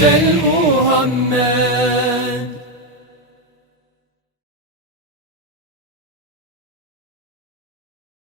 güzel